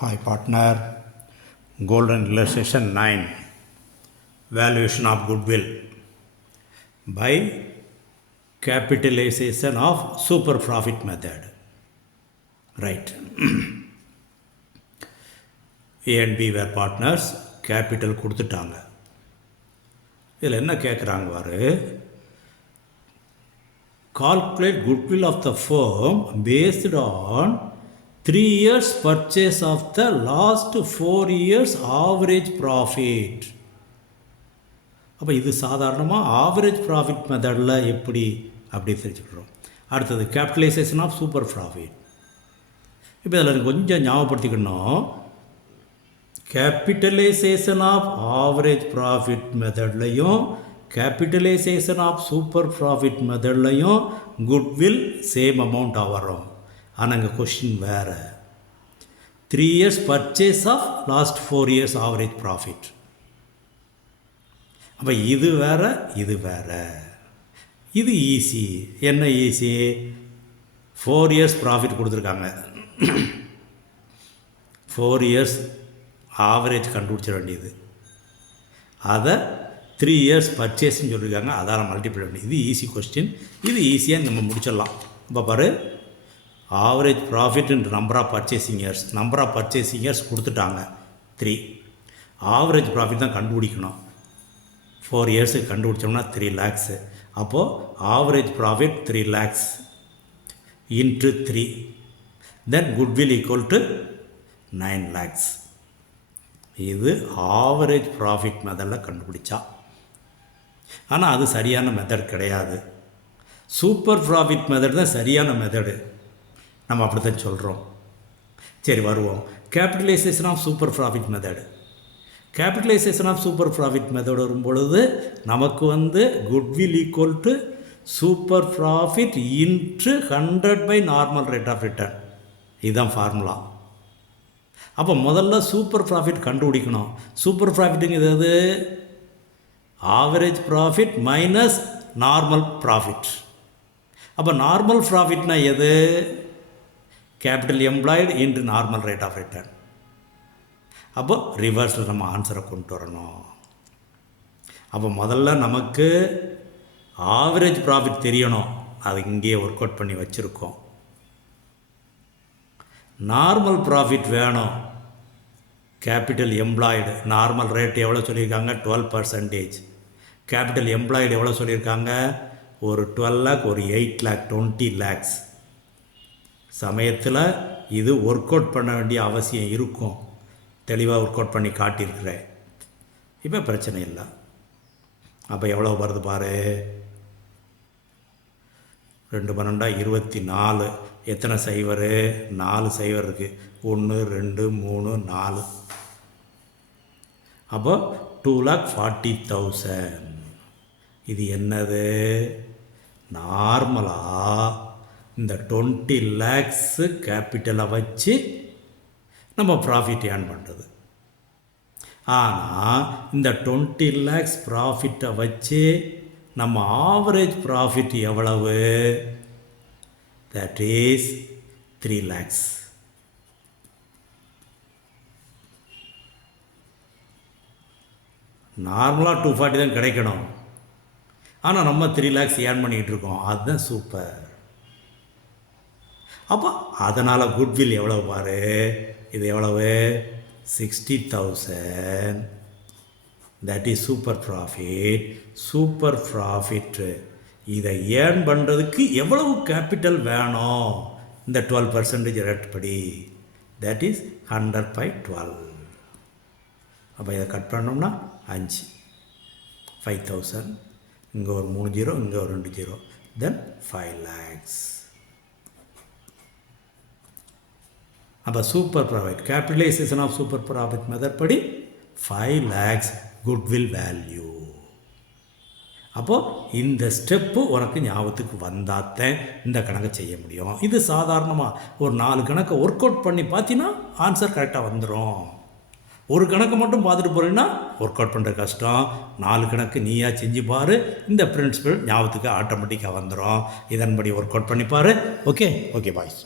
Hi partner, golden illustration 9, valuation of goodwill by capitalization of super profit method. Right. A and B were partners, capital கொடுத்துட்டாங்க. இதில் என்ன கேட்குறாங்க பாரு, calculate goodwill of the firm based on 3 years purchase of the last 4 years average profit. அப்போ இது சாதாரணமாக average profit மெத்தடில் எப்படி அப்படி தெரிஞ்சுக்கிறோம். அடுத்தது கேபிட்டலைசேஷன் ஆஃப் சூப்பர் ப்ராஃபிட். இப்போ இதில் கொஞ்சம் ஞாபகப்படுத்திக்கணும், கேபிட்டலைசேஷன் ஆஃப் ஆவரேஜ் ப்ராஃபிட் மெத்தட்லையும் கேபிட்டலைசேஷன் ஆஃப் சூப்பர் ப்ராஃபிட் மெத்தட்லையும் குட்வில் சேம் அமௌண்ட்டாக வரும். ஆனால் இங்கே கொஷின் வேறு. 3 years purchase of last 4 years average profit. அப்போ இது வேறு இது வேறு. இது ஈஸி. என்ன ஈஸி? 4 years ப்ராஃபிட் கொடுத்துருக்காங்க, 4 years ஆவரேஜ் கண்டுபிடிச்சிட வேண்டியது. அதை 3 years பர்ச்சேஸ்ன்னு சொல்லியிருக்காங்க, அதால் மல்டிப்ளை பண்ணி. இது ஈஸி கொஸ்டின். இது ஈஸியாக நம்ம முடிச்சிடலாம். இப்போ பாரு, average profit into number of purchasing years. Number of purchasing years கொடுத்துட்டாங்க 3. ஆவரேஜ் ப்ராஃபிட் தான் கண்டுபிடிக்கணும். 4 இயர்ஸுக்கு கண்டுபிடிச்சோம்னா 3 lakhs. அப்போது average profit 3 lakhs into 3, then goodwill equal to 9 lakhs. இது ஆவரேஜ் ப்ராஃபிட் மெத்தடில் கண்டுபிடிச்சா. ஆனால் அது சரியான மெத்தட் கிடையாது. சூப்பர் ப்ராஃபிட் மெத்தட் தான் சரியான மெத்தடு. நம்ம அப்படி தான் சொல்கிறோம். சரி, வருவோம். Capitalisation of super profit method. Capitalisation of super profit method வரும்பொழுது நமக்கு goodwill equal to super profit into 100 normal rate of return. இதுதான் ஃபார்முலா. அப்போ முதல்ல சூப்பர் ப்ராஃபிட் கண்டுபிடிக்கணும். சூப்பர் ப்ராஃபிட்டுங்கிறது எது? Average profit minus normal profit. அப்போ நார்மல் ப்ராஃபிட்னா எது? Capital employed into normal rate of return. அப்போ ரிவர்ஸில் நம்ம ஆன்சரை கொண்டு வரணும். அப்போ முதல்ல நமக்கு ஆவரேஜ் ப்ராஃபிட் தெரியணும், அது இங்கேயே ஒர்க் அவுட் பண்ணி வச்சுருக்கோம். நார்மல் ப்ராஃபிட் வேணும். கேபிட்டல் எம்ப்ளாய்டு நார்மல் ரேட் எவ்வளோ சொல்லியிருக்காங்க? 12%. கேபிட்டல் எம்ப்ளாய்டு எவ்வளோ சொல்லியிருக்காங்க? ஒரு 12 lakh, ஒரு 8 lakh, 20 lakhs. சமயத்தில் இது ஒர்க் அவுட் பண்ண வேண்டிய அவசியம் இருக்கும். தெளிவாக ஒர்க் அவுட் பண்ணி காட்டியிருக்கிறேன். இப்போ பிரச்சனை இல்லை. அப்போ எவ்வளோ வருது பாரு, 2 12 24. எத்தனை சைவர்? 4 சைவர் இருக்குது. 1 2 3 4. அப்போ 2,40,000. இது என்னது? நார்மலாக இந்த 20 lakhs கேபிட்டலை வச்சு நம்ம ப்ராஃபிட் ஏர்ன் பண்ணுறது. ஆனால் இந்த 20 lakhs ப்ராஃபிட்டை வச்சு நம்ம ஆவரேஜ் ப்ராஃபிட் எவ்வளவு? That is 3 lakhs. நார்மலாக 240 தான் கிடைக்கணும். ஆனால் நம்ம 3 lakhs ஏர்ன் பண்ணிகிட்டு இருக்கோம். அதுதான் சூப்பர். அப்போ அதனால் குட்வில் எவ்வளவு பாரு, இது எவ்வளவு? 60,000. That is super profit. Super profit இதை ஏர்ன் பண்ணுறதுக்கு எவ்வளவு கேபிட்டல் வேணும்? இந்த 12% ரேட் படி, தட் இஸ் 100/12. அப்போ இதை கட் பண்ணோம்னா 5, 5,000. இங்கே ஒரு 3 0, இங்கே ஒரு 2 0, தென் 5 lakhs. அப்போ super profit, capitalisation of super profit method படி 5 lakhs குட்வில் வேல்யூ. அப்போது இந்த ஸ்டெப்பு உனக்கு ஞாபகத்துக்கு வந்தாத்தான் இந்த கணக்கை செய்ய முடியும். இது சாதாரணமாக ஒரு 4 கணக்கை ஒர்க் அவுட் பண்ணி பார்த்தீங்கன்னா ஆன்சர் கரெக்டாக வந்துடும். ஒரு கணக்கு மட்டும் பார்த்துட்டு போகிறீங்கன்னா ஒர்க் அவுட் பண்ணுற கஷ்டம். 4 கணக்கு நீயா செஞ்சு பாரு, இந்த பிரின்சிபல் ஞாபகத்துக்கு ஆட்டோமேட்டிக்காக வந்துடும். இதன்படி ஒர்க் அவுட் பண்ணி பாரு. Okay boys.